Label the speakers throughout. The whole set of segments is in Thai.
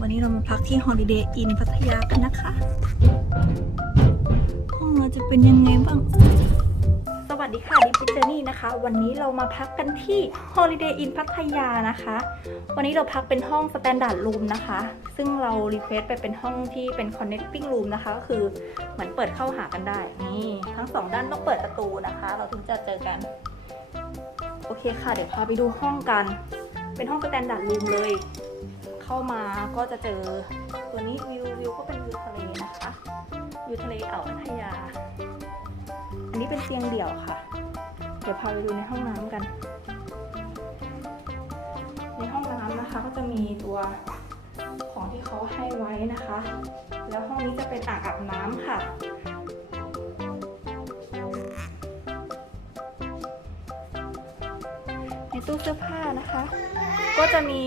Speaker 1: วันนี้เรามาพักที่ Holiday Inn พัทยากันนะคะ ห้องเราจะเป็นยังไงบ้าง สวัสดีค่ะดิพิเจนี่นะคะ วันนี้เรามาพักกันที่ Holiday Inn พัทยานะคะ วันนี้เราพักเป็นห้อง Standard Room นะคะ ซึ่งเรารีเควสไปเป็นห้องที่เป็น Connecting Room นะคะ ก็คือเหมือนเปิดเข้าหากันได้ นี่ทั้งสองด้านต้องเปิดประตูนะคะ เราถึงจะเจอกัน โอเคค่ะ เดี๋ยวพาไปดูห้องกัน เป็นห้อง Standard Room เลย เข้ามาก็จะเจอตัวนี้วิววิวก็เป็นวิวทะเลนะคะวิวทะเลอ่าวพัทยา อันนี้เป็นเตียงเดี่ยวค่ะ เดี๋ยวพาไปดูในห้องน้ำกัน ในห้องน้ำนะคะก็จะมีตัวของที่เขาให้ไว้นะคะ แล้วห้องนี้จะเป็นอ่างอาบน้ำค่ะในตู้เสื้อผ้านะคะ ก็จะมี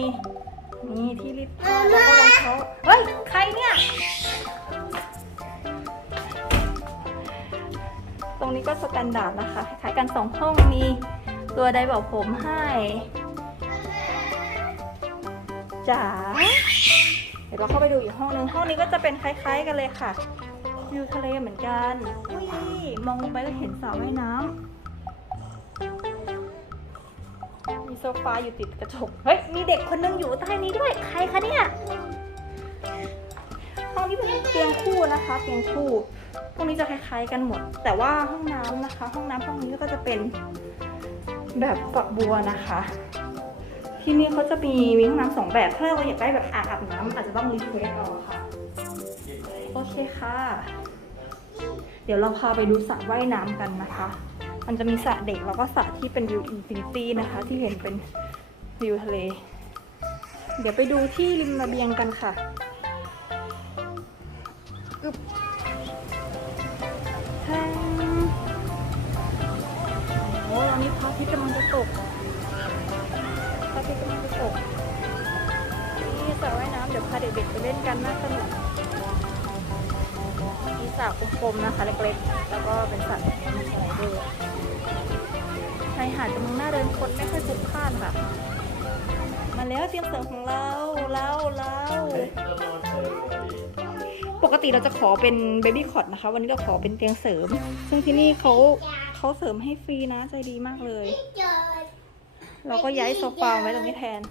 Speaker 1: นี่ที่รีดผ้าแล้วก็รองเท้าเฮ้ย ใครเนี่ย ตรงนี้ก็สแตนดาร์ดนะคะคล้ายกันสองห้องมีตัวไดร์เป่าผมให้จ๋าเดี๋ยวเราเข้าไปดูอีกห้องนึง ห้องนี้ก็จะเป็นคล้าย ๆ กันเลยค่ะ วิวทะเลเหมือนกัน อุ้ย มองลงไปก็เห็นสระว่ายน้ำ มีโซฟาอยู่ติดกระจก เฮ้ย มีเด็กคนนึงอยู่ใต้นี้ด้วย ใครคะเนี่ย ห้องนี้เป็นเตียงคู่นะคะ เตียงคู่พวกนี้จะคล้ายๆกันหมด แต่ว่าห้องน้ำนะคะ ห้องน้ำห้องนี้ก็จะเป็นแบบฝักบัวนะคะ ที่นี่เขาจะมีมีห้องน้ำสองแบบ ถ้าเราอยากได้แบบอ่างอาบน้ำอาจจะต้องรีเควสเอาค่ะ โอเคค่ะ เดี๋ยวเราพาไปดูสระว่ายน้ำกันนะคะ มันจะมีสระเด็กแล้วก็สระที่เป็นวิวอินฟินิตี้นะคะ ที่เห็นเป็นวิวทะเล เดี๋ยวไปดูที่ริมระเบียงกันค่ะอึบแทงโอ้ตอนนี้พระอาทิตย์กำลังจะตกพระอาทิตย์กำลังจะตก นี่สระว่ายน้ำเดี๋ยวพาเด็กๆไปเล่นกันน่าสนุก สระกลมๆนะคะ เล็กๆ แล้วก็เป็นสระแบบนี้มีสไลเดอร์ชายหาดจะมองหน้าเดินคนไม่ค่อยพลุกพล่านค่ะ มาแล้วเตรียมเสริมของเราเราเราปกติเราจะขอเป็นเบบี้คอ t นะคะ วันนี้เราขอเป็นเตียงเสริม ซึ่งที่นี่เขาเขาเสริมให้ฟรีนะใจดีมากเลย เราก็ย้ายโซฟาไว้ตรงนี้แทน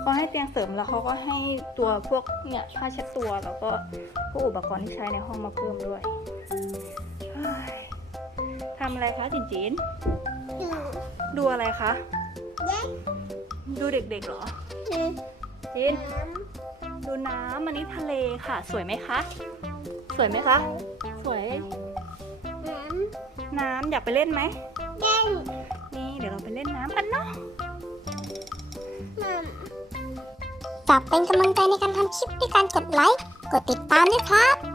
Speaker 1: เขาให้เตียงเสริมแล้วเขาก็ให้ตัวพวกเนี่ยผ้าเช็ดตัวแล้วก็พวกอุปกรณ์ที่ใช้ในห้องมาเพิ่มด้วยเฮ้ยทำอะไรคะจินจินดูอะไรคะดูเด็กๆเหรอจินดูน้ำอันนี้ทะเลค่ะ สวยไหมคะ สวยไหมคะ สวย น้ำอยากไปเล่นไหมนี่เดี๋ยวเราไปเล่นน้ำกันเนาะ
Speaker 2: ฝากเป็นกำลังใจในการทำคลิปด้วยการกดไลค์ กดติดตามด้วยครับ